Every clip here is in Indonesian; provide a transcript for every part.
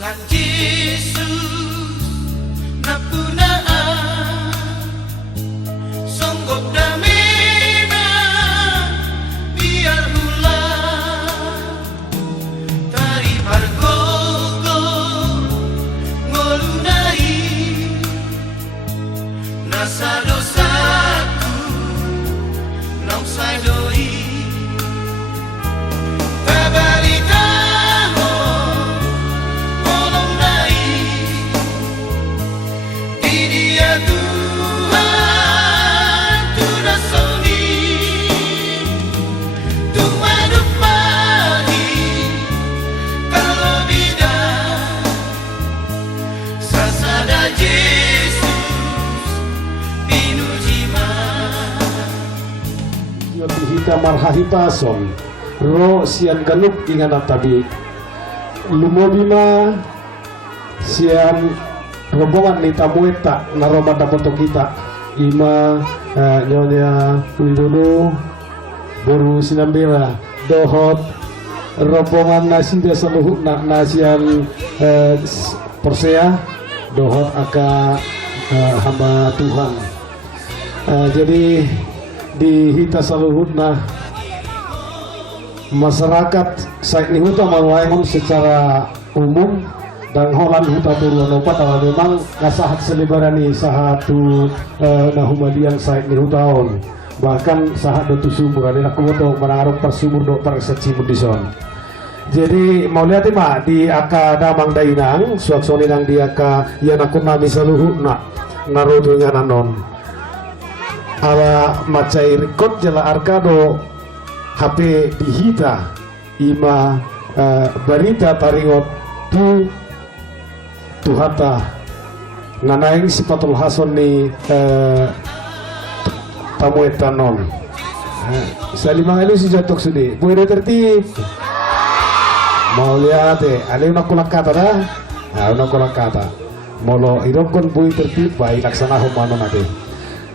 Tuhan Yesus napunaan songgok damina biar hula tari pargogo ngolunai nasa dosaku nong saidoi Hita marhahitason ro sian galup ingan tabi lumobima sian rombongan ni tamueta na romada moto kita ima nyonya Widodo boru sinambela dohot rombongan nasida seluruh nasian persea dohot aka hamba Tuhan. Jadi di hita saluhutna masyarakat saat ini huta mawayang secara umum dan holan huta turun opat memang ngasahat selebarani sahatu nahumadian saat ini hutaon bahkan sahat dotu sumur ada aku moto menangaruk persumur do perseci mudison. Jadi mau lihat mak di aka damang dainang suaksoni nang di aka yang aku nami saluhutna narutunya nanon ala macai rekod jala arkado HP dihita ima berita taringot tuhata nganaing sipatul hason ni tamu etanon salimang elu si jatok sudi boleh tertib mau lihat ada yang nak kata dah nak kata molo irokon boleh tertib baik laksana humano nade.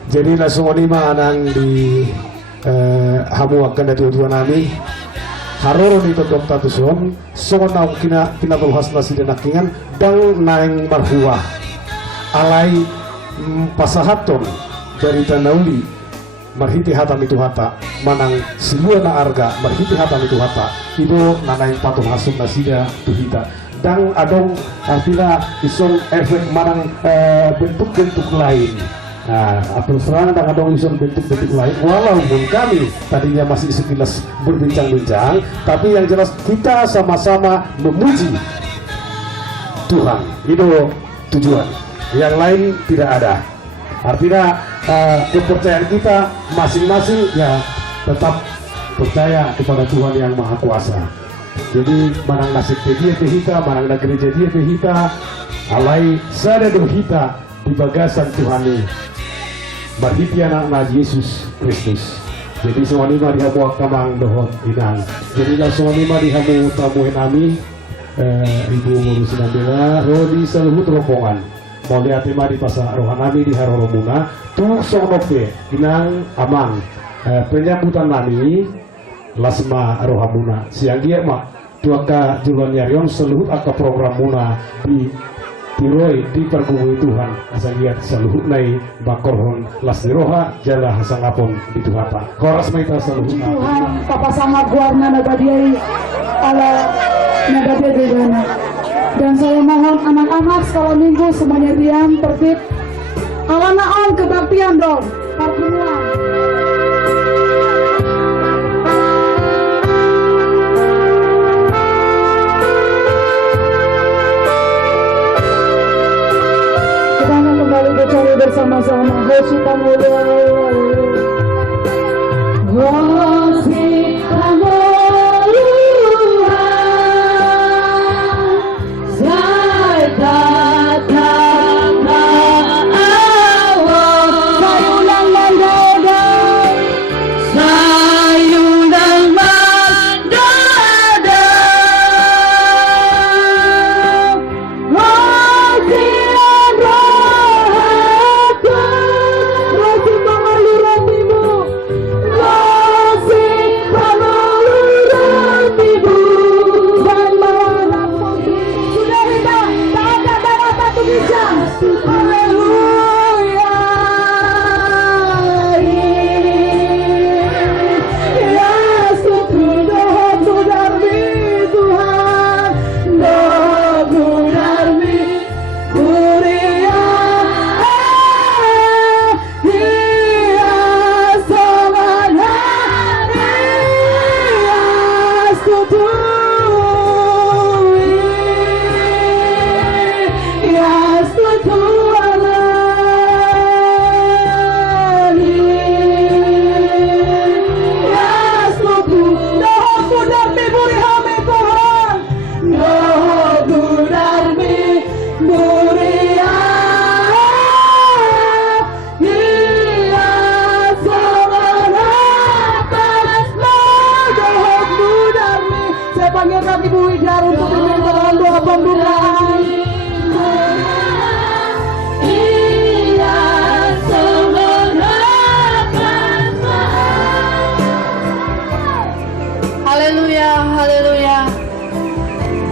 Jadi langsung lima anang di hamu akan dari tuan nami haroro ni dokter tuson so na kina bahas nasi dan nakingan dang naeng marhuah alai pasahaton dari tanauli marhiti hatam itu hata manang silua na arga marhiti hatam itu hata itu nanaeng patung hasum nasida tuhita dang adong artinya ison efek manang bentuk-bentuk lain. Nah, atau serang dan ada bentuk-bentuk lain walaupun kami tadinya masih sekilas berbincang-bincang tapi yang jelas kita sama-sama memuji Tuhan itu tujuan yang lain tidak ada artinya kepercayaan kita masing-masing ya tetap percaya kepada Tuhan yang Maha Kuasa. Jadi manang nasib dia hita manang negeri dia hita alai sada hita di bagasan Tuhan ini berhiti anak Yesus Kristus. Jadi semua lima dihamu kamang dohon inang. Jadi semua lima dihamu tamuin kami Ibu ngurusin ambilnya Rodi seluruh rombongan mau lihat lima di pasar rohanami di Haroromuna tuh sonope inang amang penyambutan nami lasma rohamuna siang dia mak tuaka julan yarion seluruh aka program muna di Tiroi di pergumui Tuhan asal lihat seluruh nai bakorhon lasniroha jala hasangapon di Tuhata koras maita seluruh Tuhan papa sangat guarna nabadiai ala nabadiai dedana dan saya mohon anak-anak sekolah minggu semuanya diam tertib ala naon kebaktian dong pertemuan. Bercari bersama-sama Hosita mulia Hosita mulia Saya datang awal Sayulang mandada Sayulang mandada Hosita persilakan Ibu Widya untuk diminta dalam doa pembukaan. Haleluya, haleluya.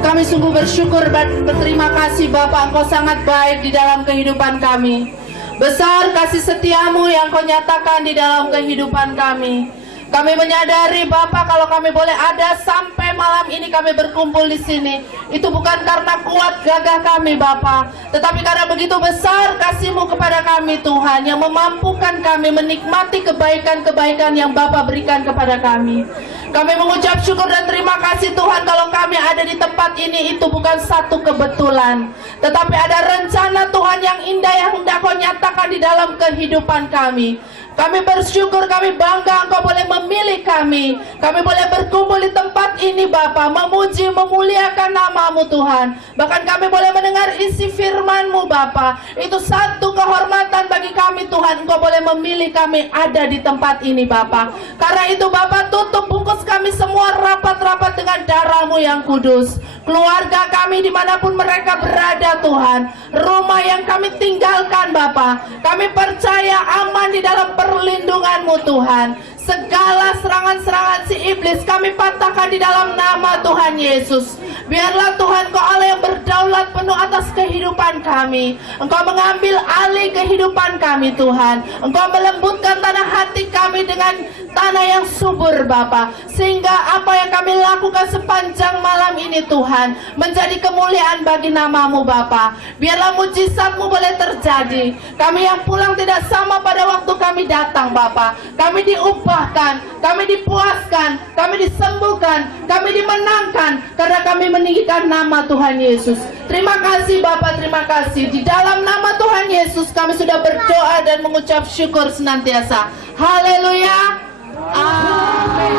Kami sungguh bersyukur dan berterima kasih Bapa, Engkau sangat baik di dalam kehidupan kami. Besar kasih setiamu yang Kau nyatakan di dalam kehidupan kami. Kami menyadari Bapa, kalau kami boleh ada sampai malam ini kami berkumpul di sini, itu bukan karena kuat gagah kami Bapa, tetapi karena begitu besar kasih-Mu kepada kami Tuhan, yang memampukan kami menikmati kebaikan-kebaikan yang Bapa berikan kepada kami. Kami mengucap syukur dan terima kasih Tuhan, kalau kami ada di tempat ini itu bukan satu kebetulan, tetapi ada rencana Tuhan yang indah yang hendak Kau nyatakan di dalam kehidupan kami. Kami bersyukur, kami bangga Engkau boleh memilih kami. Kami boleh berkumpul di tempat ini Bapa, memuji, memuliakan nama-Mu Tuhan. Bahkan kami boleh mendengar isi firman-Mu Bapa. Itu satu kehormatan bagi kami Tuhan, Engkau boleh memilih kami ada di tempat ini Bapa. Karena itu Bapa, tutup bungkus kami semua rapat-rapat dengan darah-Mu yang kudus. Keluarga kami dimanapun mereka berada Tuhan, rumah yang kami tinggalkan Bapa, kami percaya aman di dalam perlindungan-Mu Tuhan. Segala serangan-serangan si iblis kami patahkan di dalam nama Tuhan Yesus. Biarlah Tuhan Kau Allah yang berdaulat penuh atas kehidupan kami. Engkau mengambil alih kehidupan kami Tuhan. Engkau melembutkan tanah hati kami dengan tanah yang subur Bapa, sehingga apa yang kami lakukan sepanjang malam ini Tuhan menjadi kemuliaan bagi nama-Mu Bapa. Biarlah mujizat-Mu boleh terjadi. Kami yang pulang tidak sama pada waktu kami datang Bapa. Kami diubahkan, kami dipuaskan, kami disembuhkan, kami dimenangkan karena kami meninggikan nama Tuhan Yesus. Terima kasih Bapa, terima kasih. Di dalam nama Tuhan Yesus kami sudah berdoa dan mengucap syukur senantiasa. Haleluya. Amin.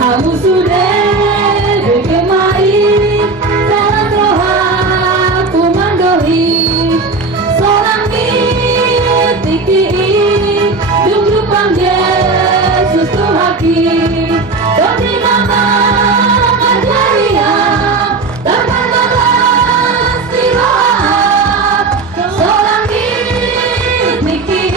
Kamu sudah berkemahi dalam rohaku mandohi seorang tiki duduk Yesus Tuhaki dari nama Maria tanpa balas di rohat seorang tiki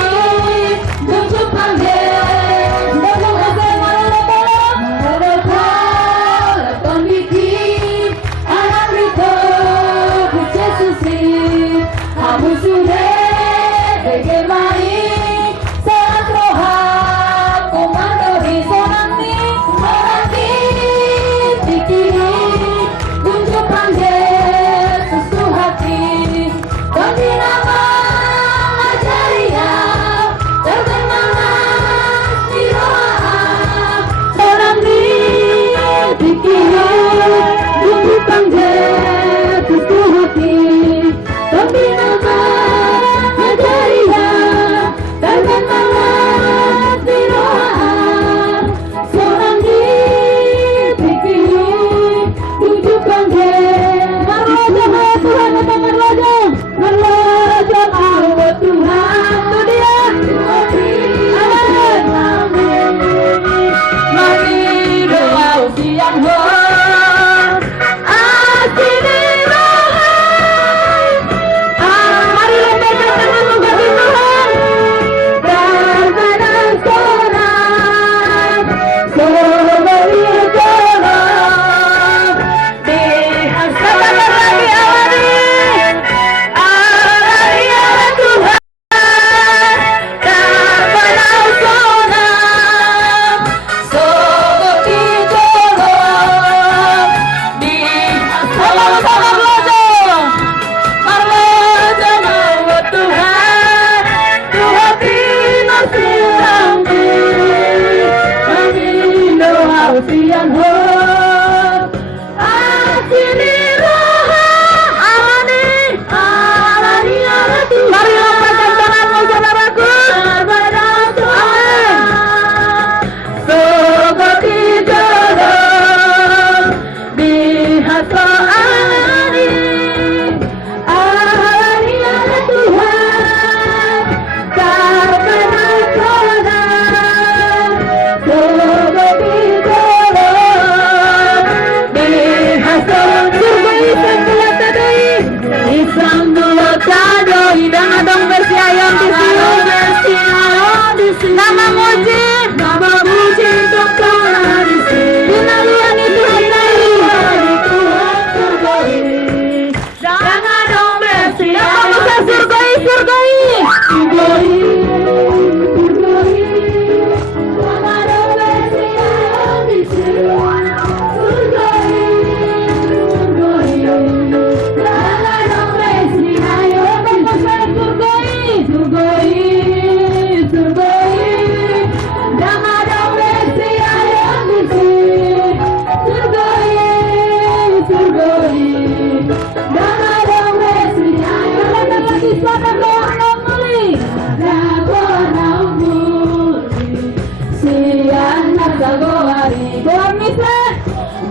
Gohari, Gohari se,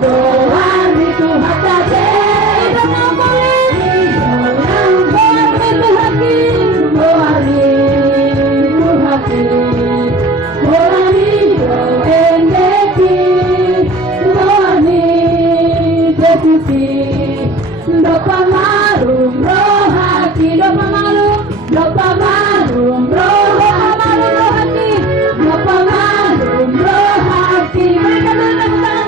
Gohari Tuhan saja, Tuhan boleh, Gohari Tuhaki, Gohari Tuhaki, Gohari Gohendeki, Gohari Deputi, Dopa marum rohaki, Dopa marum rohaki, Dopa marum rohaki. Mereka datang haleluya,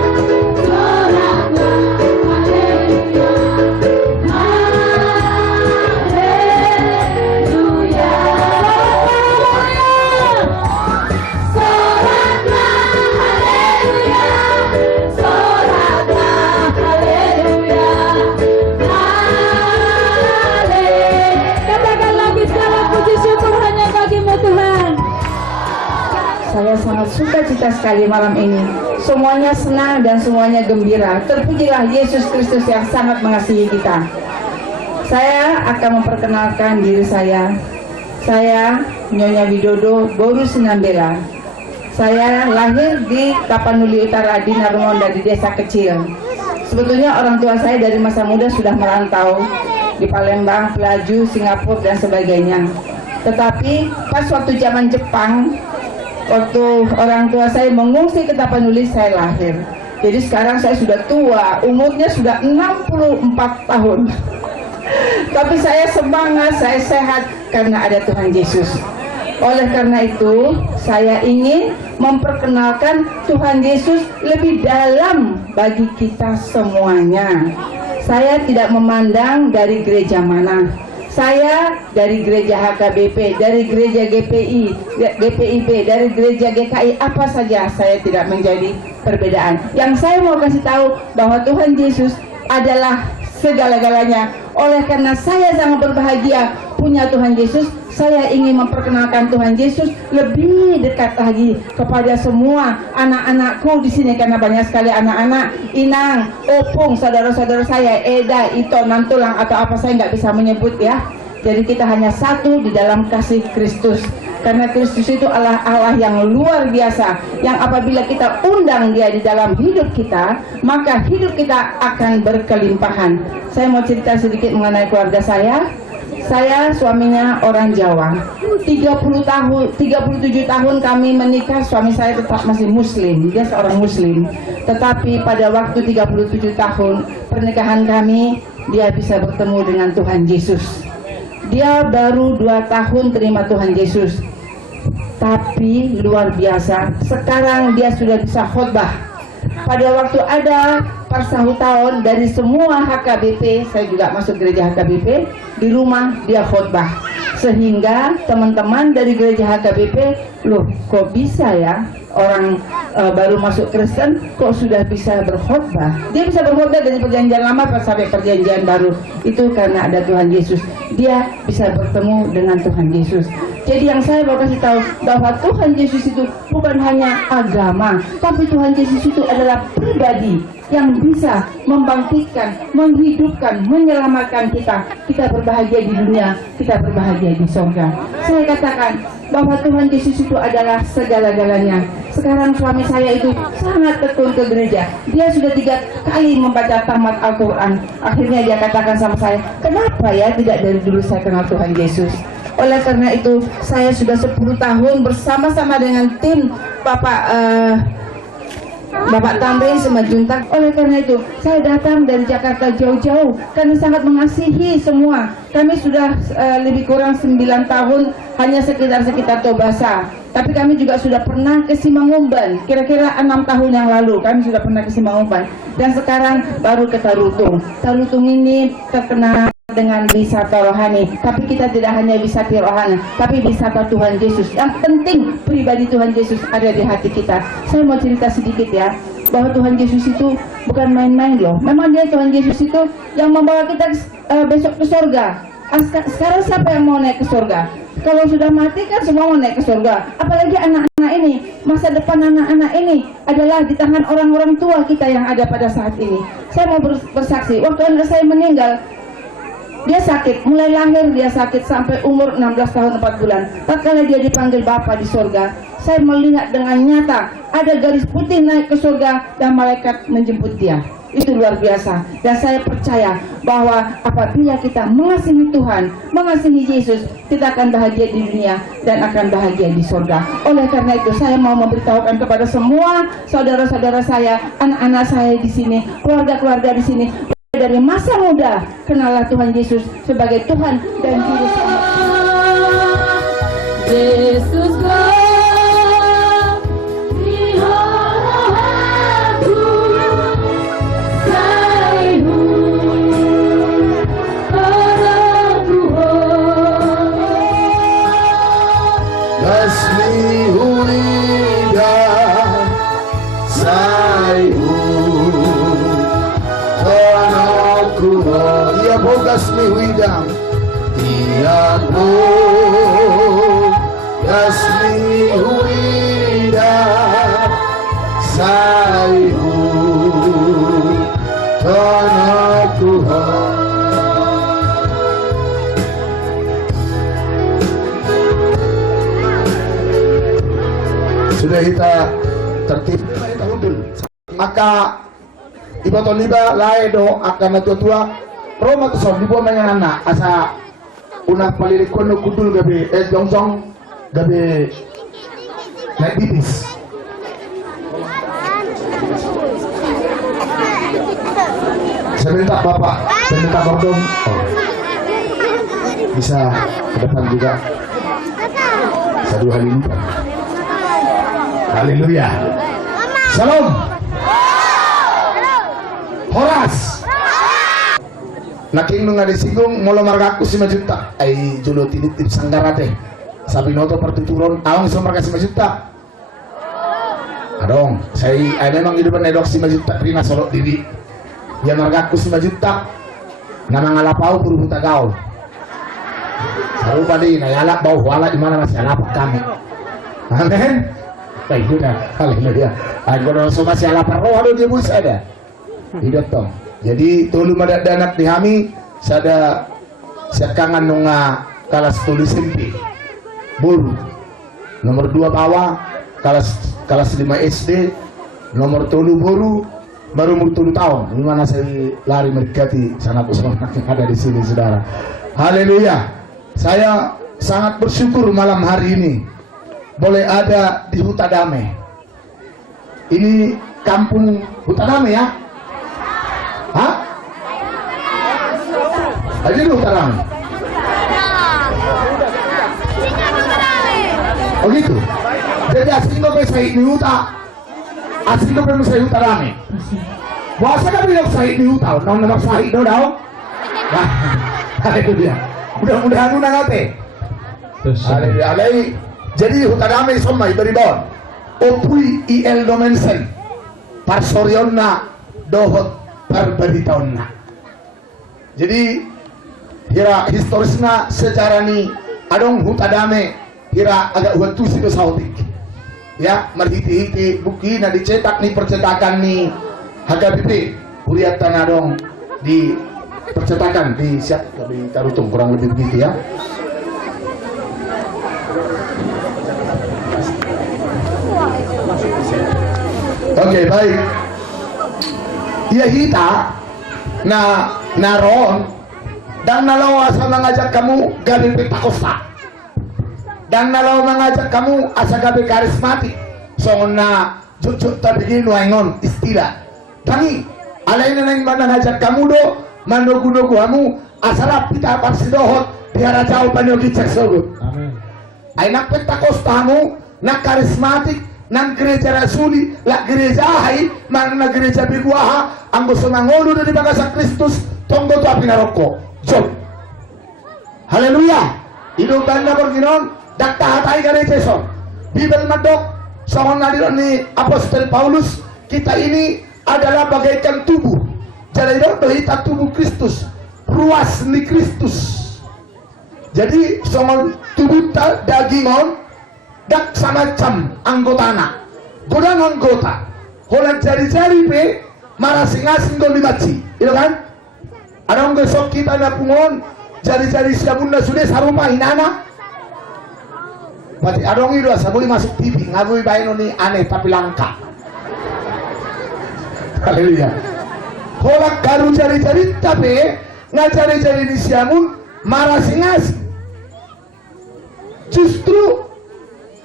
soraklah haleluya, haleluya, soraklah haleluya, soraklah haleluya, katakan lagi segala puji syukur hanya bagimu Tuhan. Saya sangat sukacita sekali malam ini. Semuanya senang dan semuanya gembira. Terpujilah Yesus Kristus yang sangat mengasihi kita. Saya akan memperkenalkan diri saya. Saya Nyonya Widodo Boru Sinambela. Saya lahir di Tapanuli Utara di Narumonda, di desa kecil. Sebetulnya orang tua saya dari masa muda sudah merantau di Palembang, Pelaju, Singapura dan sebagainya. Tetapi pas waktu zaman Jepang, waktu orang tua saya mengungsi ke Tapanuli, saya lahir. Jadi sekarang saya sudah tua, umurnya sudah 64 tahun. Tapi saya semangat, saya sehat karena ada Tuhan Yesus. Oleh karena itu, saya ingin memperkenalkan Tuhan Yesus lebih dalam bagi kita semuanya. Saya tidak memandang dari gereja mana. Saya dari gereja HKBP, dari gereja GPIB, dari gereja GKI, apa saja saya tidak menjadi perbedaan. Yang saya mau kasih tahu bahwa Tuhan Yesus adalah segala-galanya. Oleh karena saya sangat berbahagia punya Tuhan Yesus, saya ingin memperkenalkan Tuhan Yesus lebih dekat lagi kepada semua anak-anakku di sini, karena banyak sekali anak-anak, Inang, Opung, saudara-saudara saya, Eda, Ito, Nantulang atau apa saya nggak bisa menyebut ya. Jadi kita hanya satu di dalam kasih Kristus. Karena Kristus itu Allah yang luar biasa, yang apabila kita undang Dia di dalam hidup kita, maka hidup kita akan berkelimpahan. Saya mau cerita sedikit mengenai keluarga saya. Saya suaminya orang Jawa. 37 tahun kami menikah, suami saya tetap masih Muslim. Dia seorang Muslim. Tetapi pada waktu 37 tahun pernikahan kami, dia bisa bertemu dengan Tuhan Yesus. Dia baru 2 tahun terima Tuhan Yesus. Tapi luar biasa, sekarang dia sudah bisa khotbah. Pada waktu ada pas 1 tahun dari semua HKBP, saya juga masuk gereja HKBP, di rumah dia khotbah. Sehingga teman-teman dari gereja HKBP, loh kok bisa ya orang baru masuk Kristen kok sudah bisa berkhotbah. Dia bisa berkhotbah dari perjanjian lama sampai perjanjian baru. Itu karena ada Tuhan Yesus. Dia bisa bertemu dengan Tuhan Yesus. Jadi yang saya mau kasih tahu bahwa Tuhan Yesus itu bukan hanya agama, tapi Tuhan Yesus itu adalah pribadi yang bisa membangkitkan, menghidupkan, menyelamatkan kita. Kita berbahagia di dunia, kita berbahagia di surga. Saya katakan bahwa Tuhan Yesus itu adalah segala-galanya. Sekarang suami saya itu sangat tekun ke gereja. Dia sudah 3 kali membaca tamat Al-Quran. Akhirnya dia katakan sama saya, kenapa ya tidak dari dulu saya kenal Tuhan Yesus? Oleh karena itu, saya sudah 10 tahun bersama-sama dengan tim Bapak Tamrin Semajuntak. Oleh karena itu, saya datang dari Jakarta jauh-jauh karena sangat mengasihi semua. Kami sudah lebih kurang 9 tahun hanya sekitar Tobasa. Tapi kami juga sudah pernah ke Simangumban. Kira-kira 6 tahun yang lalu kami sudah pernah ke Simangumban. Dan sekarang baru ke Tarutung. Tarutung ini terkenal dengan wisata rohani, tapi kita tidak hanya wisata rohani, tapi wisata Tuhan Yesus. Yang penting pribadi Tuhan Yesus ada di hati kita. Saya mau cerita sedikit ya, bahwa Tuhan Yesus itu bukan main-main loh. Memang dia Tuhan Yesus itu yang membawa kita besok ke surga. Sekarang siapa yang mau naik ke surga? Kalau sudah mati kan semua mau naik ke surga. Apalagi anak-anak ini, masa depan anak-anak ini adalah di tangan orang-orang tua kita yang ada pada saat ini. Saya mau bersaksi, waktu anak saya meninggal, dia sakit, mulai lahir dia sakit sampai umur 16 tahun 4 bulan. Tatkala dia dipanggil Bapa di surga, saya melihat dengan nyata ada garis putih naik ke surga dan malaikat menjemput dia. Itu luar biasa. Dan saya percaya bahwa apabila kita mengasihi Tuhan, mengasihi Yesus, kita akan bahagia di dunia dan akan bahagia di surga. Oleh karena itu saya mau memberitahukan kepada semua saudara-saudara saya, anak-anak saya di sini, keluarga-keluarga di sini, dari masa muda kenallah Tuhan Yesus sebagai Tuhan dan Juru Selamat. Yesuslah Gasmi huidam, tiapo gasmi huidam, saihu tanah Tuhan. Sudah kita tertib, kita undur. Maka ibu toliba laedo akan tua Roma tu di bawah manyan anak asa una palirik kono kudul gabi jongsong gabi naik bibis. Saya minta Bapak, saya minta Bordom bisa ke depan juga. Satu hal ini. Haleluya. Salam. Horas. Naking nung ada singgung molo margaku 5 juta ay julo tinitip sanggarate sabi noto partituron awang iso marga 5 juta adong saya ay memang hidupan edok 5 juta rina solok diri ya margaku 5 juta nama ngalapau puru tagaw saru padi nayala bau wala imana masih alapak kami amen baik sudah haleluya aku dosa masih alapak roh aduh dia bisa ada hidup tong. Jadi tulu madat danak di hami sada sekangan nunga kalas tulis simpi bulu nomor 2 bawah kalas 5 SD nomor 3 baru umur 7 tahun gimana saya lari mendekati sana pusat yang ada di sini saudara. Haleluya. Saya sangat bersyukur malam hari ini boleh ada di Hutadame. Ini kampung Hutadame ya. Hah? Aja dulu sekarang. Oh gitu. Jadi asing ko sa ni Huta. Asing ko sa Huta rame. Wasa ka bilang sa ni Huta, nang namak sa do daw. Itu dia. Mudah-mudahan na natin. Alay. Jadi Huta rame somay beribon. Opui il domensen. Parsorion na dohot berberitahuan nak. Jadi hira historisnya secara ni adong Hutadame hira agak waktu situ sautik ya merhiti-hiti buki na dicetak ni percetakan ni HKBP kuriatan adong di percetakan di siap di Tarutung kurang lebih begitu ya. Oke, baik. Ya hita na naroon dan nalawa sa mengajak kamu gabi Pentakosta dan nalawa mengajak kamu asa gabi karismatik so na jujut tabigin waingon istilah tangi alay na nang mengajak kamu do mandogunogu kamu asarap kita parsidohot biara jauh panyogi cek sogut ay nak Pentakosta kamu nak karismatik nang gereja rasuli la gereja hai mana gereja biguaha ang gusto mangolo dari bagasa Kristus tonggo to apinaroko job haleluya ido banda borginon dakta hatai gereja son bibel madok sahon nadiron ni apostol Paulus kita ini adalah bagaikan tubuh jadi itu kita tubuh Kristus ruas ni Kristus jadi sahon tubuh dagingon dak samacam anggota anak godang anggota holan jari-jari pe marasing-asing do limaci itu kan ada orang besok kita na pungon jari-jari siya bunda sudah saruma inana Berarti adong itu sabui masuk TV, ngabui bayi ini aneh tapi langka. Haleluya. Kolak karu cari-cari tapi ngacari-cari di siamun marah singas. Justru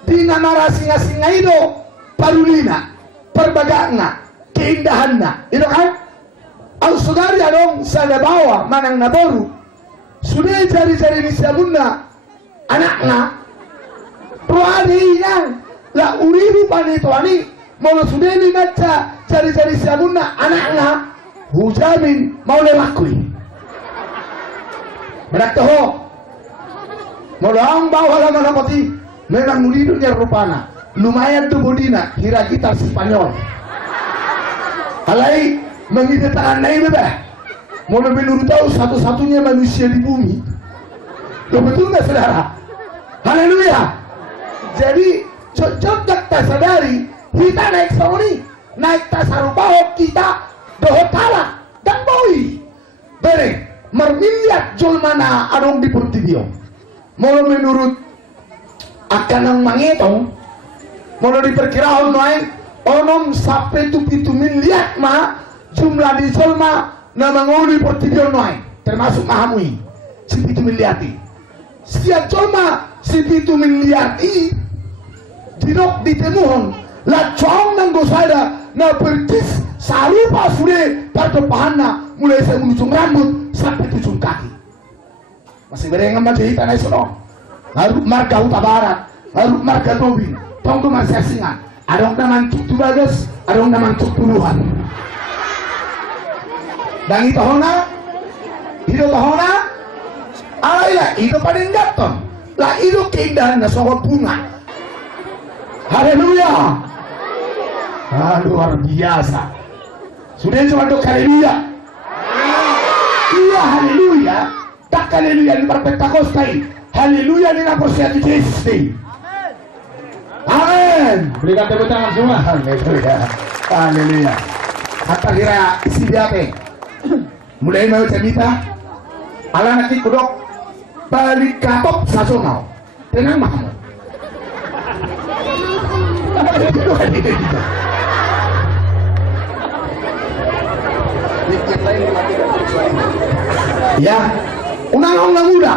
di marah singa-singa itu parulina, perbagana, keindahannya, itu kan? Al saudari adong sada bawa manang naboru. Sudah cari-cari di siamunna anaknya proadinya la uridu panituani mau sudah ini baca cari-cari siamunna anaknya hujamin mau lelakui berak toho mau doang bawa lama pati memang muridnya rupana lumayan tuh bodina kira gitar Spanyol alai mengidetakan naik bebeh mau lebih nurut tahu satu-satunya manusia di bumi lo betul nggak saudara? Haleluya. Jadi cocok tak sadari kita naik sauni naik tasarupahok kita dohotala dan boy bere mermiliat jolmana adong di portibio mau menurut akan ang mangitong mau diperkirakan naik onom sampai tu pitu miliat ma jumlah di jolma na manguli portibio naik termasuk mahamui si pitu miliati siap jolma si pitu miliati dinok ditemuhon la cong nang gosada na percis sarupa sude pada pahana mulai saya menujung rambut sampai tujung kaki masih berengan macam hitam na isono harus marga huta barat harus marga dobi tonggo masih singan adong naman cuk tubagas adong naman cuk puluhan dan itu hona hidup hona alailah itu paling gaton lah itu keindahan na soal bunga. Haleluya. Luar biasa. Sudah cuma untuk haleluya. Iya haleluya. Tak haleluya di Pentakostai. Haleluya di Naposiati Kristi. Amin. Berikan tepuk tangan semua. Haleluya. Haleluya. Hatta kira isi diate. Mulai mau cerita. Ala nanti kudok balik kapok sasonau. Tenang mahmu. Ya, unang muda.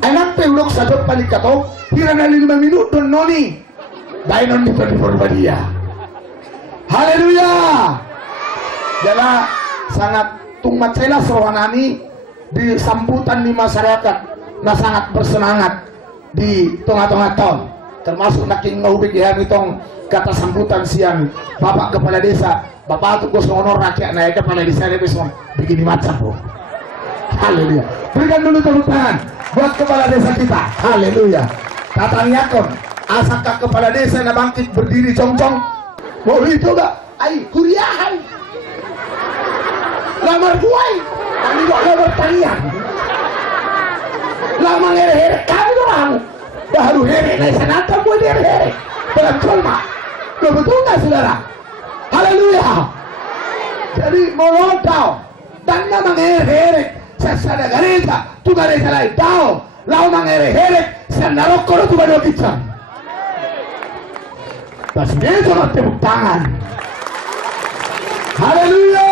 Enak peluk satu balik kapok. Kira dari 5 minit don noni. Dainon bukan berbadia. Haleluya. Jadi sangat tungmat jelas rohanani di sambutan di masyarakat. Nah sangat bersemangat di tengah-tengah tahun termasuk naking ngubik ya mitong kata sambutan siang Bapak Kepala Desa Bapak tuh honor rakyat naik Kepala Desa ini bisa bikin macam bro. Haleluya. Berikan dulu tepuk tangan buat Kepala Desa kita. Haleluya. Kata Yakon asakah Kepala Desa na bangkit berdiri cong-cong mau itu gak ay kuriahan lamar buai kami gak lamar tarian lama ngere-here kami orang baru here naik sanata buat here dalam kolma betul nggak saudara? Haleluya. Jadi molotau dan nama ngere-here sasada gareta tu gareta lain tau lau ngere-here sandarokoro tu baru kita pas dia cuma tepuk tangan. Haleluya.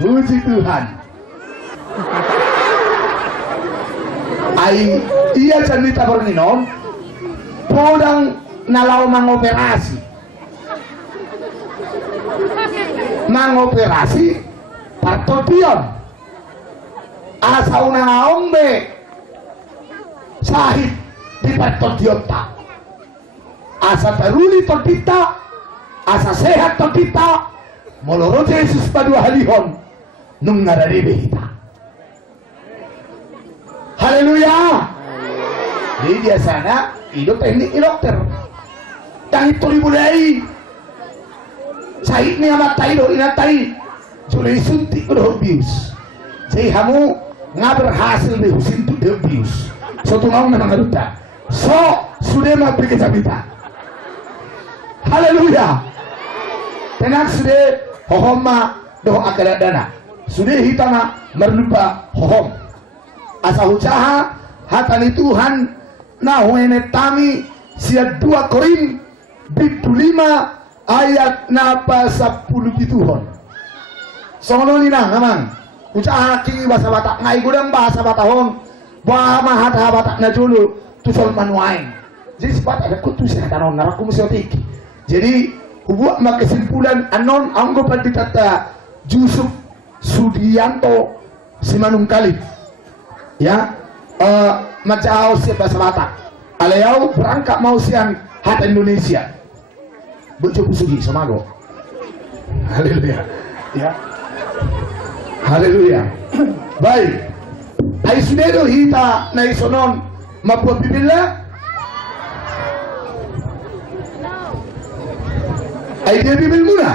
Puji Tuhan. Ai iya cerita berninom podang nalau mangoperasi partopion asa unang aombe sahid di partopion ta asa teruli topita asa sehat topita moloro Yesus padua halihon nung ngararibe kita. Haleluya. Di biasanya hidup teknik dokter. Dan itu dimulai. Sahid ni amat tayo inatai. Julai suntik udah bius. Jadi kamu nggak berhasil deh suntik udah bius. So tunggu memang ngaduta. So sudah mau pergi sabita. Haleluya. Tenang sudah hohoma doh akala dana. Sudah hitama merlupa hohom. Asa usaha hatani Tuhan na huene tami sia 2 Korin bitu 5 ayat napa 10 bituhon. Songono nina ngamang. Uca kini bahasa Batak ngai gudang bahasa Batahon. Ba mahat Batak na julu tusol manuain. Jadi sepat ada kutus ya tanon naraku musiotik. Jadi buat mak kesimpulan anon anggapan ditata Jusuf Sudianto Simanung Kali. Ya, macau siapa sebata. Alayau berangkat mau siang hat Indonesia. Bujuk sugi samago. Haleluya. Ya. Haleluya. Baik. Ai sudedo hita na isonon mabuat bibila. Ai dia bibil muna.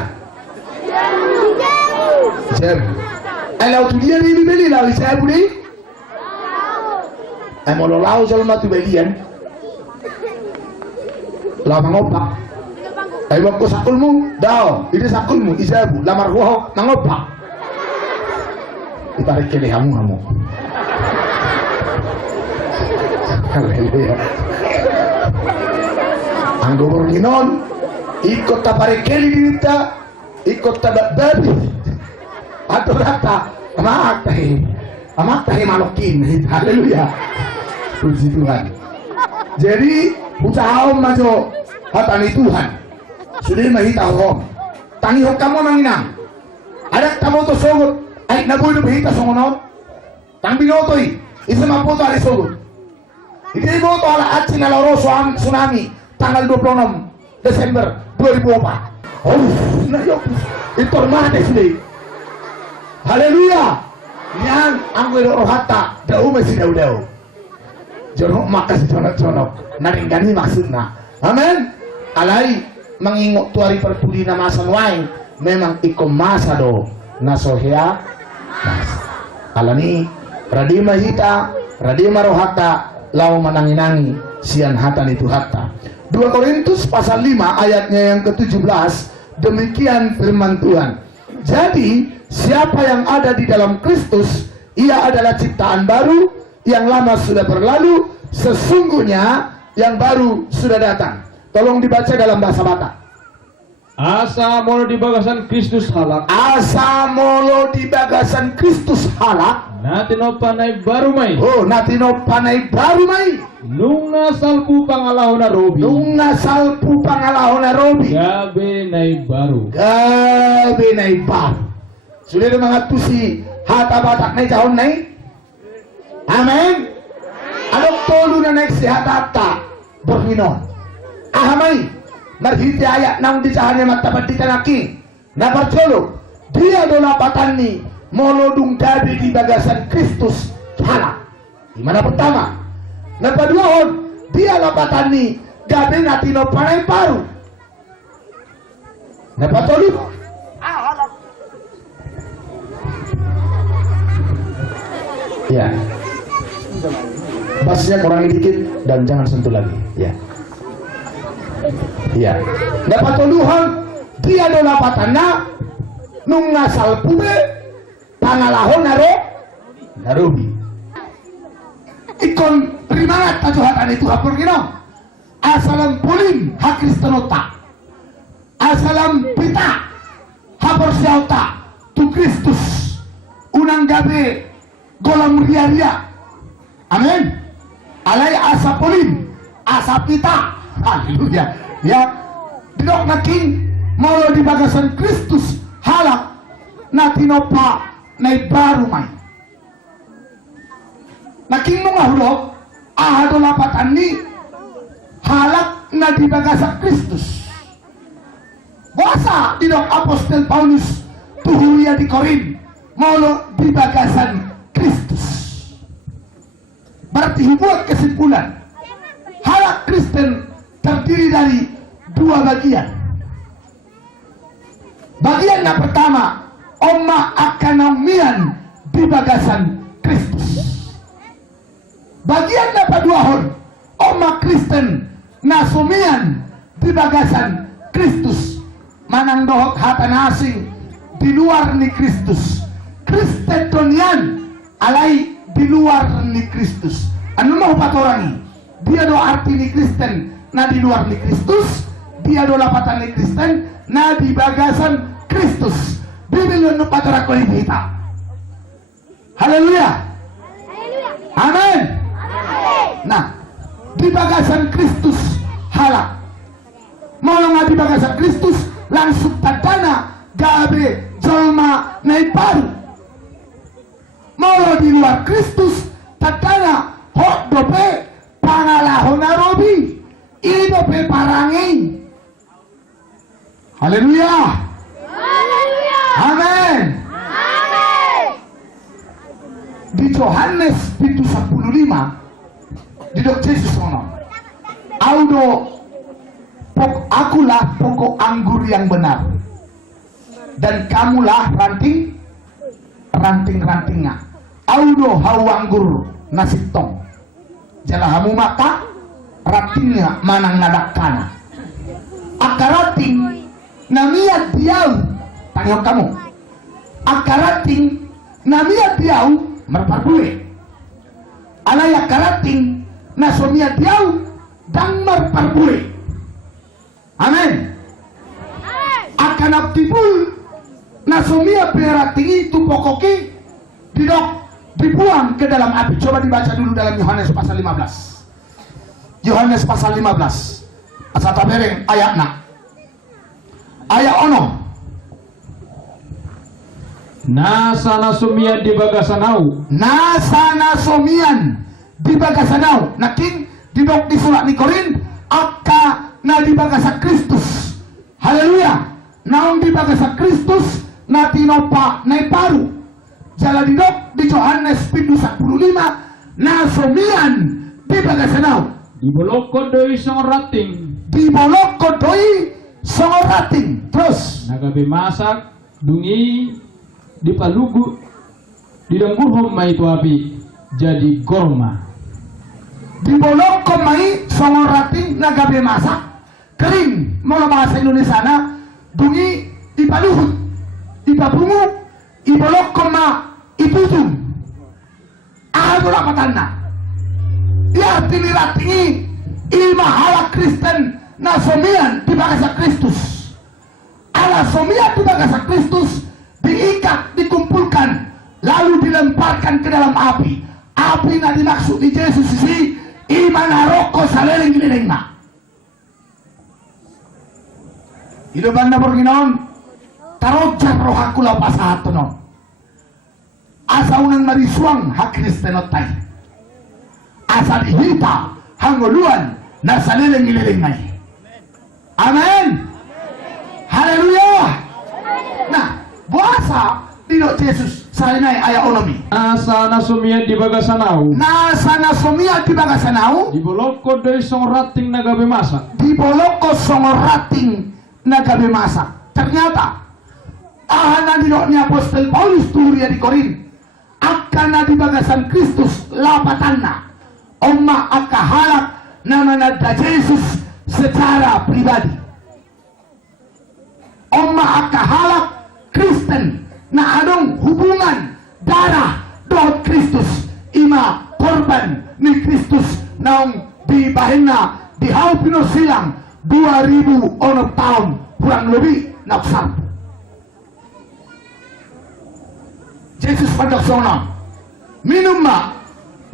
Jam. Alau tu dia ni beli lah saya budi. Ai mau lau jalan matu belian. Lah mangopak. Ai waktu sakulmu, dah. Ini sakulmu, isabu. Lamar gua mangopak. Ditarik ke hamu. Haleluya. Anggo borginon ikut taparik keli dinita, ikut tabak babi. Atau rata amat tahi malokin. Haleluya. Puji Tuhan. Jadi usaha majo hatani Tuhan. Sudah mahita hom. Tangi hok kamu manginang. Ada kamu to sogut. Ay nabuy do bahita songonon. Tang binotoi. Isa maputo ali sogut. Hindi mo to ala atsin ala roso ang tsunami tanggal 26 Desember 2004. Oh, nayok. Ito mate sini. Haleluya. Yang anggo rohata dau masih dau. Jono makas jonok-jonok naringgani maksudna. Amen. Alai mangingok tuari perpuli na masan wain memang ikom masa do nasohea mas. Alani radima hita radima rohata lau mananginangi sian hatan itu hatta. 2 Korintus pasal 5 ayatnya yang ke-17 demikian firman Tuhan. Jadi siapa yang ada di dalam Kristus ia adalah ciptaan baru, yang lama sudah berlalu, sesungguhnya yang baru sudah datang. Tolong dibaca dalam bahasa Batak. Asa molo di bagasan Kristus halak. Asa molo di bagasan Kristus halak. Natino panay baru may. Oh, natino panay baru may. Nunga salpu pangalahon na robi. Nunga salpu pangalahon na robi. Gabi nay baru. Gabi nay baru. Sudah ada mga tusi hata Batak nay tahun nay. Amen. Adok tolu na naik si hata berminon. Ahamay. Marhiti ayat nang dicahannya matapat ditanaki na barcolo dia dolapatan ni molodung gabi di bagasan Kristus halak. Dimana pertama na paduahon dia lapatan ni gabi natino panay paru na patolu ya basnya kurangi dikit dan jangan sentuh lagi ya. Ya, dapat tuluhan dia dolapatanna nung ngasal pube pangalahon narobi. Ikon primangat tajuhatan itu hapur gino. Asalam pulin hakristenota. Asalam pita hapur siauta tu Kristus. Unang gabe golam ria-ria. Amin. Alai asa pulin asa pita. Haleluya. Ya, didok naking molo di bagasan Kristus halak natinopa na baru may. Naking mga hulog ahado lapatan ni halak na di bagasan Kristus. Basa didok Apostol Paulus tuhuya di Korin molo di bagasan Kristus. Berarti buat kesimpulan halak Kristen terdiri dari 2 bagian. Bagian yang pertama, oma akanamian di bagasan Kristus. Bagian yang kedua, oma Kristen nasumian di bagasan Kristus. Manang dohok hatan asing di luar ni Kristus. Kristenian alai di luar ni Kristus. Anu mau patorangi dia do arti ni Kristen na di luar ni Kristus, dia do lapatan ni Kristen na di bagasan Kristus. Biblia no patara ko kita. Haleluya. Amin. Nah, di bagasan Kristus halak. Mau nga di bagasan Kristus langsung tadana gabe jalma naiparu. Mau di luar Kristus tadana hok dope pangalahon narobi. Ini dope parangin. Haleluya. Amin. Di Yohanes 7:15 di dok Yesus ngomong, akulah pokok anggur yang benar dan kamulah ranting-rantingnya. Audo hau anggur nasib tong jalahamu maka rantingnya manang nadakana akarating namiat diau tanyok kamu akarating namiat diau merparbue alaya karating nasomia diau dan merparbue. Amin. Akan abdibul nasomia perating itu pokoki dibuang ke dalam api. Coba dibaca dulu dalam Yohanes pasal 15. Yohanes pasal 15 asal tabereng ayatna ayat ono. Nasana sumian di bagasanau. Nasana somian di bagasanau. Naking didok di surat Nikorin akka na di bagasa Kristus. Haleluya. Naon di bagasa Kristus na tinopa na paru. Jala didok di Yohanes 7:15 na somian di bagasanau. Dibolok kodoi songorating. Dibolok kodoi songorating. Terus Nagabe masak dungi dipalugu didangguhom mai itu api jadi gorma. Dibolok komai songorating nagabe masak kering mau bahasa Indonesia na dungi ipaluhut ipabungu ibolok koma iputum ano lapatana ya tiniratingi imahala Kristen na somian di bagasa Kristus ala somian di bagasa Kristus diikat, dikumpulkan, lalu dilemparkan ke dalam api. Api na dimaksud di Yesus si iman haroko saleleng-leleng na. Iluban na porginon, tarojan rohakula pasahato no. Asa unang marisuang hak Kristenot tayo. Asa dihita hanguluan na saleleng-leleng na. Amen. Haleluya. Nah, buasa dino Yesus salinay aya onomi. Nasana sumian di bagasanau. Nasana somian di bagasanau. Dibolok kodoi songorating nagabe masak. Dibolok ko songorating nagabe masak. Ternyata ahanan dino ni Apostol Paulus turia di Korin akan na di bagasan Kristus lapatanna. Oma akahalak na manada Yesus secara pribadi. Oma akahalak Kristen na anong hubungan darah dohot Kristus ima korban ni Kristus naong dibahin na dihaw pinosilang 2000 tahun kurang lebih naksam. Yesus pandaksona minum ma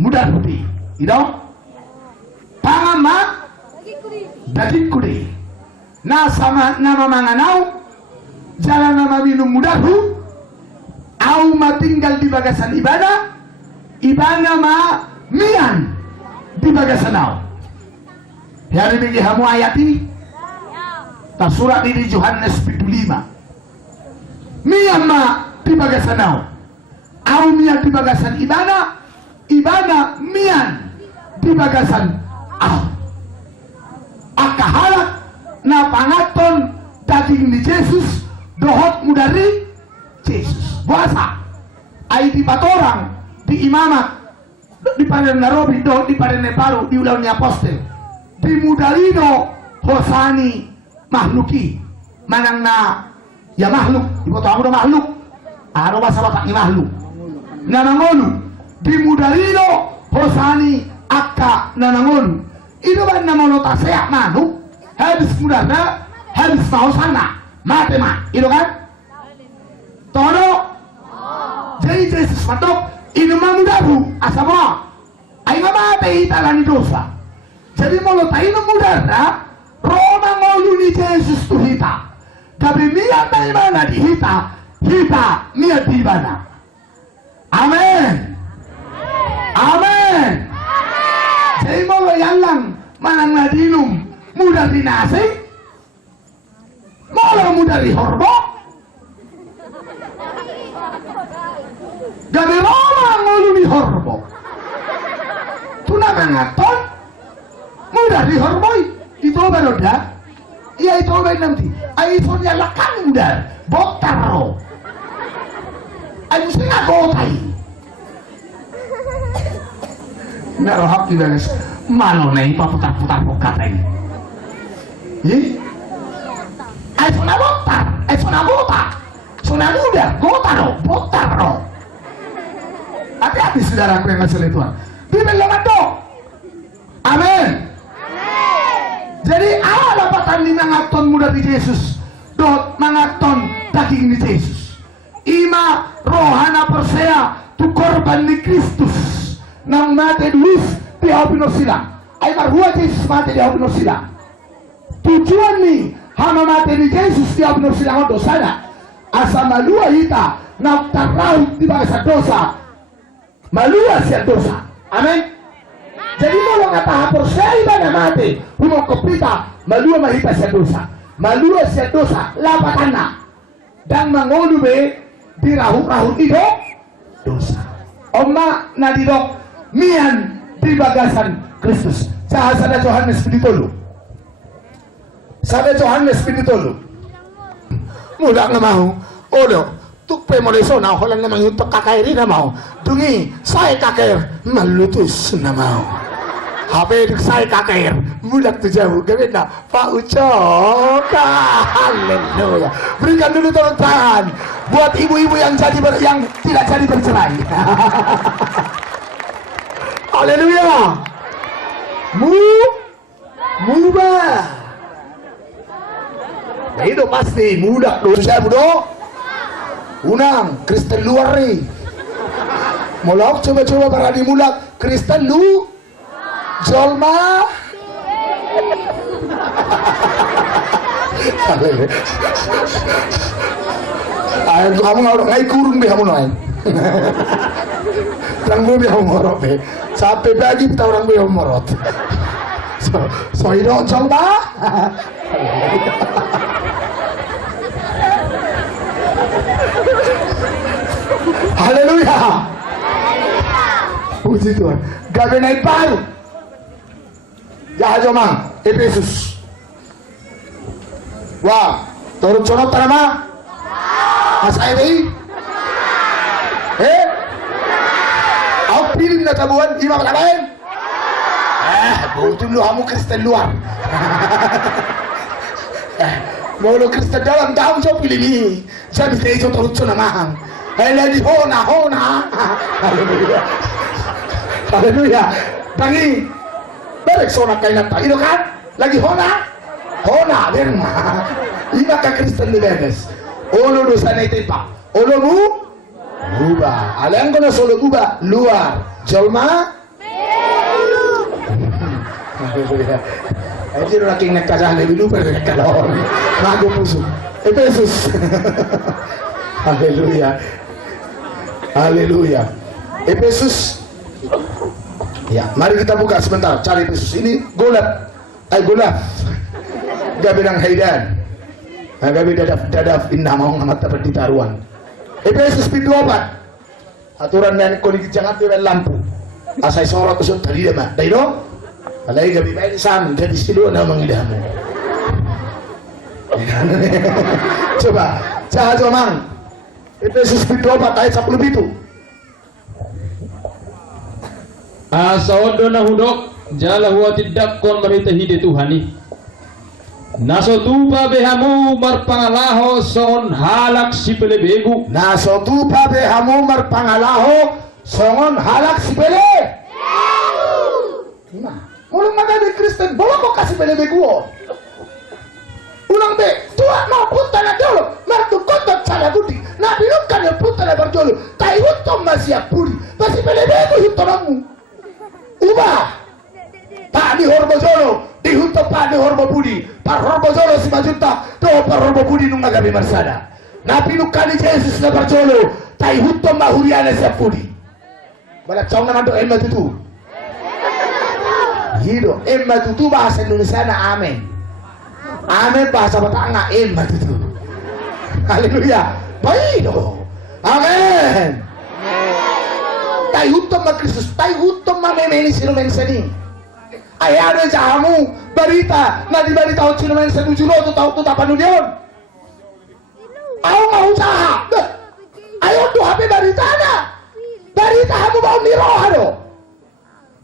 mudah putih idong pangan ma daging kudi na sama nama manganau jalan nama minum mudahu au tinggal di bagasan ibana ma mian di bagasan au hari bagi hamu ayat ini tak surat ini Yohanes 7:5 mian ma di bagasan au mian di bagasan ibana mian di bagasan au akahalak na pangaton daging ni Yesus dohot mudari Yesus puasa ai di patorang di imamat di paren narobi dohot di paren neparu di ulang ni apostel di mudalino hosani mahluki manang na ya makhluk di foto aku udah makhluk ano bahasa batak ni makhluk nanangonu di mudalino hosani akka nanangonu Ino ba na molo ta seak manu? Habis mudana, habis mau sana. Mate ma, ino kan? Toro. Jadi Yesus matok, ino mamudaru asama. Ay mate italan dosa. Jadi molo ta ino mudana, Roma ngolu ni Yesus tu hita. Tapi mia ta mana di hita, hita mia di mana. Amen. Amen. Jadi mau yang manang nadinum mudah dinasi, mau mudah dihorbo. Gabi Roma ngulu dihorbo. Tuna mengaton mudah dihorboi. Itu baru dah. Iya itu baru nanti. iPhone-nya lakan mudah. Botaro. Ayo sih ngagotai. Nggak hak guys. Malo na ipa putar-putar po katay. Ye? iPhone na botar. iPhone na botar. So na muda. Gotaro. Botaro. Hati-hati saudara yang ngasih Tuhan. Bibel laman to. Amen. Jadi awal dapatan ni mangaton muda di Yesus. Dot mangaton daging ni Yesus. Ima rohana persea tu korban ni Kristus. Nang mati duis di hapino sila. Ay marhua Yesus mati di hapino sila. Tujuan ni hama mati ni Yesus di hapino sila ng dosana. Asa malua hita na tarahut di bangsa dosa. Malua siya dosa. Amen. Jadi mau ngata hapor saya iba na mati. Humong kopita malua mahita siya dosa. Malua siya dosa lapatan na. Dan mangolu be dirahut-rahut itu dosa. Oma nadidok mian di bagasan Kristus. Sada Johannes pinitolo. Sada Johannes pinitolo. Mula nga mau. Odo, tukpe mo leso na holan namang yung kakairi na mau. Dungi, say kakair malutus na mau. Habe say kakair mulak tu jauh. Gawin na paucoka. Haleluya. Berikan dulu tolong tangan buat ibu-ibu yang yang tidak jadi bercerai. Haleluya. Mubah. Nah itu pasti mudah dulu saya bodoh. Unang Kristen luar nih. Mulak coba-coba berani mulak Kristen lu. Jolma. Ayo kamu ngorok ngai kurung deh kamu lain. Terang gue biar ngorok deh. Sampai bagi kita orang biar ngorot. So itu coba. Haleluya. Puji Tuhan. Gabe naik baru. Ya jomang Efesus. Wah, turut conot tanama. Mas Airi. Aku pilih na tabuan imam lain. Betul lu kamu Kristen luar. Mau lu Kristen dalam daun so pilih ni. Jadi saya itu turut conamang. Lagi hona. Haleluya. Haleluya. Tangi. Balik sona kayo na tayo kan? Lagi hona. Berma. Ima ka Kristen ni Benes. Olo dosa na itipa. Olo mu? Muba. Alam ko na solo muba. Luar. Jolma? Haleluya. Ay di na king nagkasali. Bilupa na nagkalahon. Mago puso. Efesus. Haleluya. Haleluya. Efesus. Ya, mari kita buka sebentar. Cari Efesus ini golap. Gabi ng Haydan. Gabi dadaf inna mau ngamat dapat ditaruan. Efesus 4. Aturan dan kulit jangan tiwel lampu. Asay sorot usut tadi dah. Dahilo. Alay gabi baik sam jadi silo na mangidahmu. Coba, cahaya mang. Efesus 4 ayat 10 itu. Asaodo na hudok jala huwa tidak kon marita hide Tuhani. Naso tupa behamu marpangalaho son halak sipele begu. Naso tupa behamu marpangalaho son halak sipele. Mulung magadi Kristen boleh kok kasih pelebe gua. Ulang be, tua mau putana jolo, martu kotot sana budi. Nabi nukan yang putana berjolo, tai hutom masih budi. Masih pelebe gua hutonamu. Ubah. Pak di horbo jolo, di hutom pak di horbo budi. Pak horbo jolo 5 juta, tuh pak horbo budi nung agabe marsada. Nabi nukan di Yesus na berjolo, tai hutom mahuriana siap budi. Balak cong naman do emma tutu. Hidup emma tutu bahasa Indonesia na amin. Amin bahasa Batak emma tutu. Haleluya. Baik. Amin. Tai hutom ma Kristus, tai hutom ma memeni sino mensani. Ayah ada jamu berita, na di berita tahun sino mensani julo tu tahu tu tapan union. Aku mau usaha. Ayo tu HP berita na. Berita kamu mau nirohado.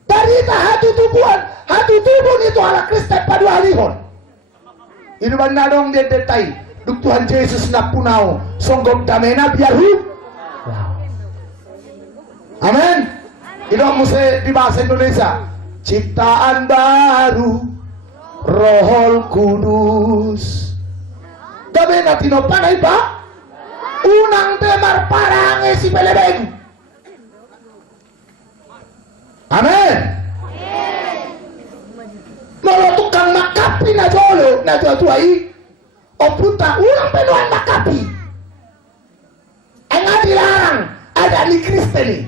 Berita hatu tubuhan itu ala Kristen padu halihon. Ini mana dong dia detai. Duk Tuhan Yesus nak punau. Songgok damena biar Amin. Ini mesti di bahasa Indonesia. Ciptaan baru, Rohul Kudus. Damena tino panai pak. Unang temar parange si pelebegu. Amin. Molo tukang makapi na jolo na tuai. O puta ulang penuan makapi. Enggak dilarang ada di Kristen ini.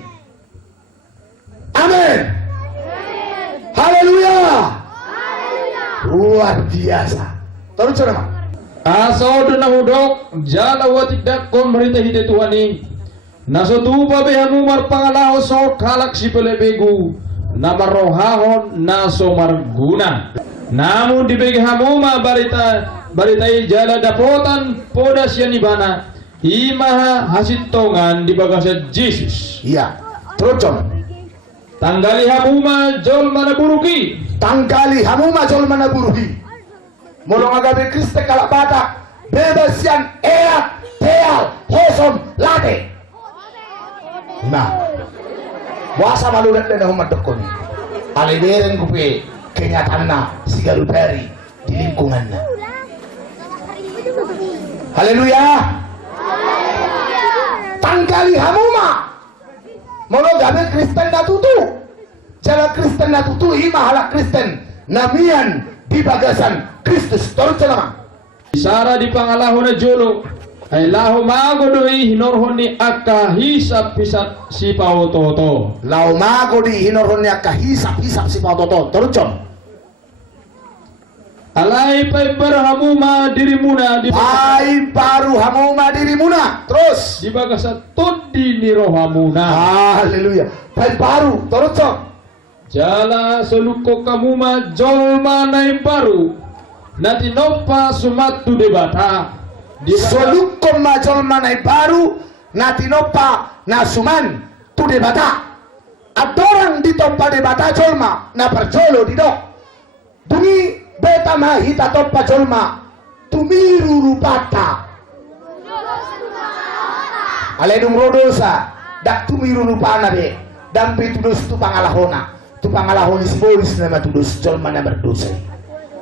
Amin. Haleluya. Luar biasa. Terus coba. Aso duna hudok jala watidak kon berita hide tuhani. Naso tuba behamu marpangalaho so kalak si pelebegu nama rohahon naso marguna. Namun di behamu ma baritai jala dapotan poda sianibana imaha hasitongan di bagasa Yesus. Iya. Terus coba. Tanggali hamuma jol mana buruki. Tanggali hamuma jol mana buruki. Molong agabe Kristen kalak Batak bebasian eak teal hosom late. Nah, puasa malulat dan umat dekon. Aliberen kupe kenyataanna si galudari di lingkungannya. Haleluya. Tanggali hamuma. Mono gabe Kristen na tutu. Jala Kristen na tutu ima halak Kristen. Namian di bagasan Kristus. Terus celama. Isara di pangalahon na jolo. Ay laho mago doi hinorhon ni akka hisap si pautoto. Lau mago di hinorhon ni akka hisap si pautoto. Terus com. Alai pai berhamuma dirimuna di Pai baru hamuma dirimuna. Terus di bagasa todi nirohamuna. Haleluya. Pai baru. Terus com. Jala seluko kamuma jolma naim baru. Nati nopa sumatu debata. Solukom majol manai baru natinopa nasuman tu debata. Adorang di topa debata jolma na perjolo di dok. Dungi beta mahita topa jolma tumiru rupata. Aledung rodosa dak tumiru rupana be. Dampi tudus tu pangalahona. Tu pangalahoni simbolis nama tudus jolma na berdosa.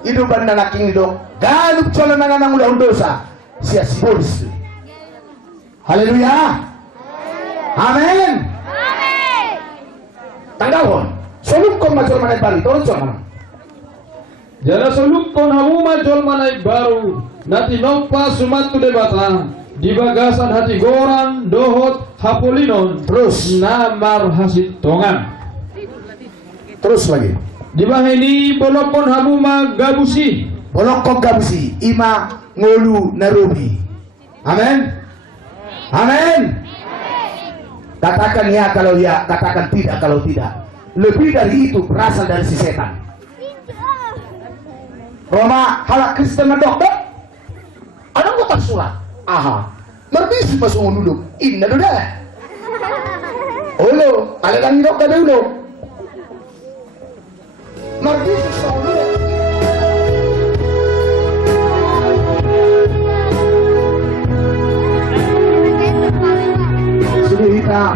Idu banda naking dok. Galup jolma na nang ulah dosa. Sia simbolis. Haleluya. Amin. Tanggalon. Solukon majol manay bali. Turun sama. Jala solukon hamuma jol manay baru. Nati nompa sumatu debata. Di bagasan hati goran dohot hapolinon. Terus namar hasitongan. Terus lagi. Di bahini bolokon hamuma gabusi. Bolokon gabusi. Ima ngolu narubi. Amin. Amin. Katakan ya kalau ya, katakan tidak kalau tidak. Lebih dari itu berasal dari si setan. Roma halak Kristen dokter. Ada kotak surat. Aha. Merbisi masuk dulu. Inna dulu. Olo, kalian dokter dulu. Merbisi masuk dulu. Kita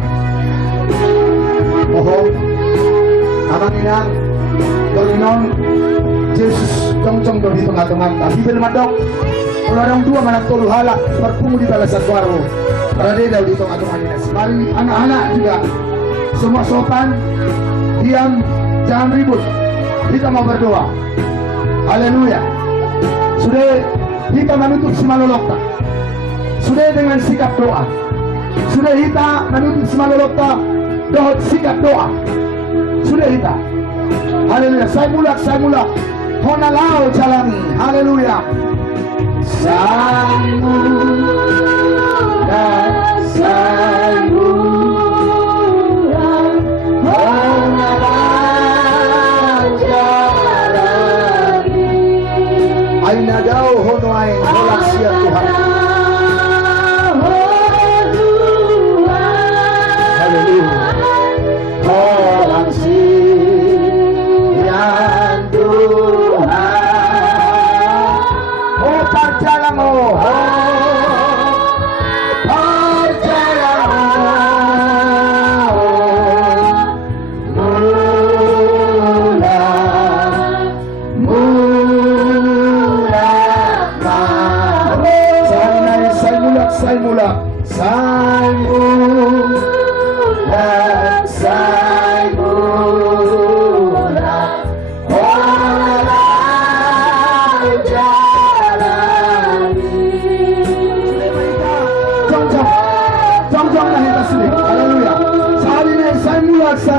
mohon abang inang Dolinon Yesus cong-cong do di tengah-tengah tapi belum dok kalau orang tua mana tolu halak berpungu di balasan baru berada di tengah-tengah ini. Mari anak-anak juga semua sopan, diam, jangan ribut. Kita mau berdoa. Haleluya. Sudah kita menutup semalolokta. Sudah dengan sikap doa. Sudah kita menutup semalolokta doa sikap doa. Sudah kita. Haleluya. Saya mulak. Hona lao jalani. Haleluya. Saya mulak, saya mulak. Hona lao jalani. Aina jauh hono aing holak sia Tuhan. Haleluya. Holak sia Tuhan. Oh percayamu, percayamu. Saya mulak. Saya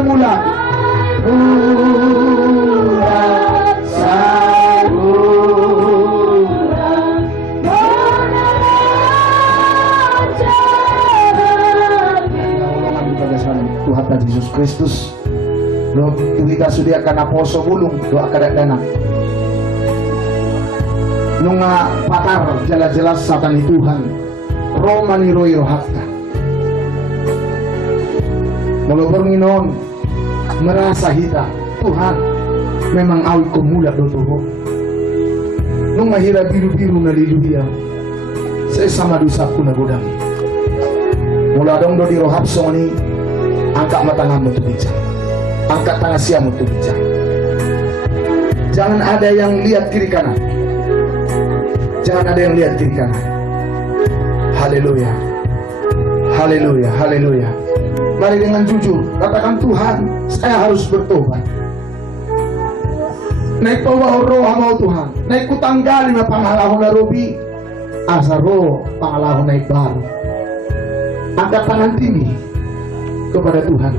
mulak. Tuhan Yesus Kristus lo kita sudah akan aposo bulung doa kadak dana nunga patar jelas-jelas satan Tuhan romani roi rohakta mulu berminon merasa hita Tuhan memang awi kumula do tuho nunga hira biru-biru na liludia saya sama dosaku na godami mula dong do di rohap soni. Angkat mata kamu tuh bicara, angkat tangan siamu tuh bicara. Jangan ada yang lihat kiri kanan, jangan ada yang lihat kiri kanan. Haleluya, haleluya, haleluya. Mari dengan jujur katakan Tuhan, saya harus bertobat. Naik bawa roh mau Tuhan, naik kutanggali na pangalahon na rubi, asa roh pangalahon naik baru. Angkat tangan tinggi kepada Tuhan.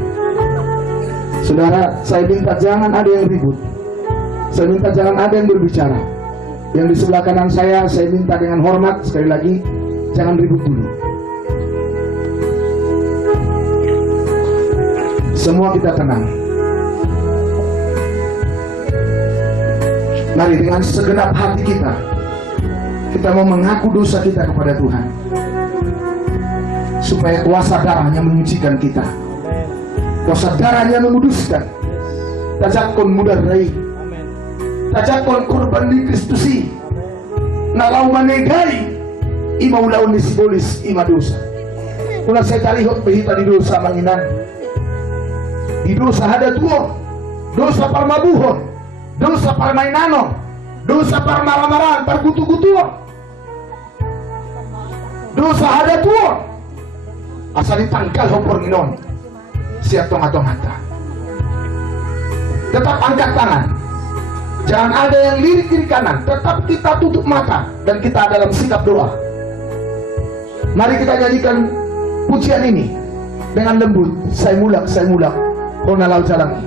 Saudara, saya minta jangan ada yang ribut. Saya minta jangan ada yang berbicara. Yang di sebelah kanan saya minta dengan hormat sekali lagi, jangan ribut dulu. Semua kita tenang. Mari dengan segenap hati kita mau mengaku dosa kita kepada Tuhan, supaya kuasa darahnya menyucikan kita, kuasa darahnya memuduskan. Tajakon mudar rai, tajakon korban di Kristusi, nalau manegai, ima ulaun disibolis ima dosa. Kula saya talihot behita di dosa manginan, di dosa ada tuo, dosa parmabuhon, dosa parmainano, dosa parmaramaran, pargutu-gutuon, dosa ada tuo. Asal ditangkal hopor nginon siap tonga-tongata. Tetap angkat tangan, jangan ada yang lirik kiri kanan. Tetap kita tutup mata dan kita dalam sikap doa. Mari kita nyanyikan pujian ini dengan lembut. Saya mulak Hona lau jalangi.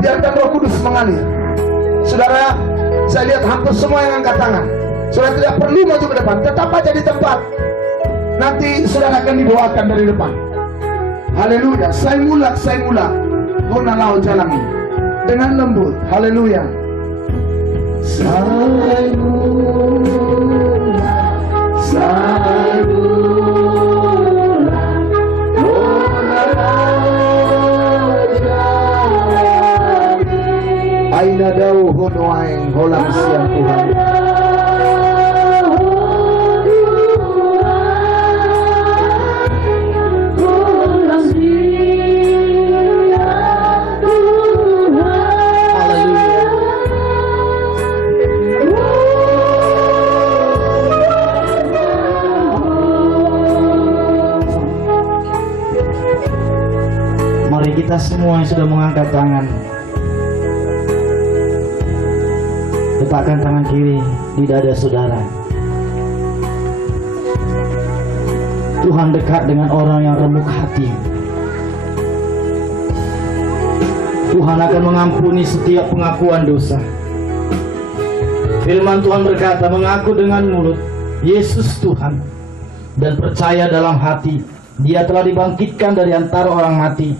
Biarkan Roh Kudus mengalir. Saudara, saya lihat hampir semua yang angkat tangan. Saudara tidak perlu maju ke depan, tetap aja di tempat. Nanti saudara akan dibawakan dari depan. Haleluya. Saya mulak Hona lau jalani dengan lembut. Haleluya. Saya mulak Hona lau jalani. Aina dau hono aeng holang siang Tuhan. kita semua yang sudah mengangkat tangan, letakkan tangan kiri di dada saudara. Tuhan dekat dengan orang yang remuk hati. Tuhan akan mengampuni setiap pengakuan dosa. Firman Tuhan berkata, mengaku dengan mulut Yesus Tuhan dan percaya dalam hati Dia telah dibangkitkan dari antara orang mati,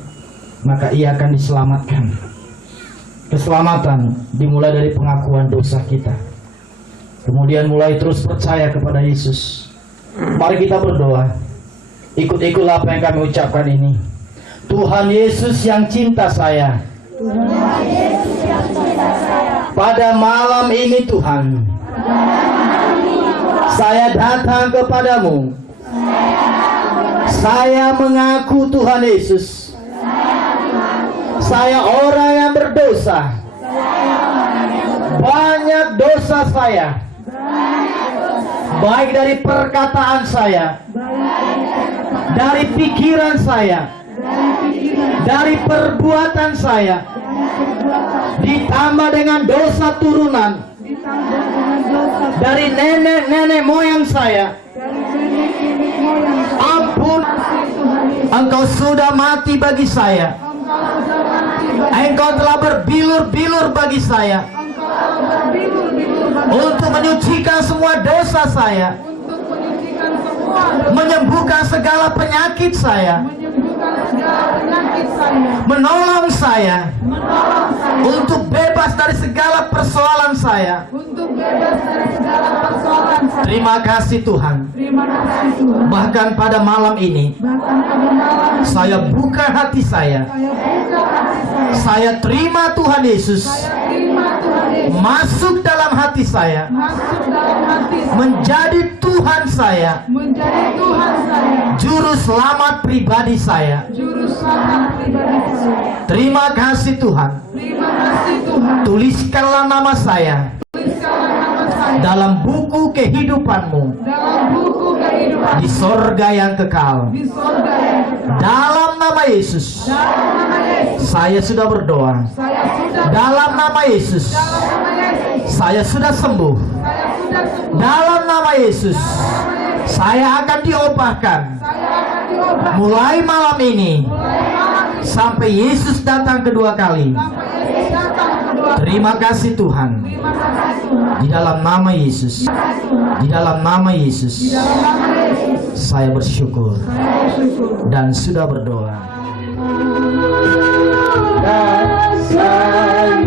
maka ia akan diselamatkan. Keselamatan dimulai dari pengakuan dosa kita, kemudian mulai terus percaya kepada Yesus. Mari kita berdoa. Ikut-ikutlah apa yang kami ucapkan ini. Tuhan Yesus yang cinta saya, pada malam ini Tuhan, saya datang kepadamu. Saya mengaku Tuhan Yesus, saya orang yang berdosa. Banyak dosa saya, baik dari perkataan saya, dari pikiran saya, dari perbuatan saya, ditambah dengan dosa turunan dari nenek-nenek moyang saya. Ampun, Engkau sudah mati bagi saya. Engkau telah berbilur-bilur bagi saya untuk menyucikan semua dosa saya, menyembuhkan segala penyakit saya, menolong saya untuk bebas dari segala persoalan saya. Terima kasih Tuhan. Bahkan pada malam ini saya buka hati saya. Saya terima Tuhan Yesus masuk dalam hati saya, menjadi Tuhan saya, juru selamat pribadi saya. Terima kasih Tuhan. Tuliskanlah nama saya dalam buku kehidupan-Mu di sorga yang kekal. Dalam nama Yesus, saya sudah berdoa. Dalam nama Yesus, saya sudah sembuh. Dalam nama Yesus, saya akan diubahkan mulai malam ini sampai Yesus datang kedua kali. Terima kasih Tuhan. Di dalam nama Yesus, di dalam nama Yesus, saya bersyukur dan sudah berdoa. Dan saya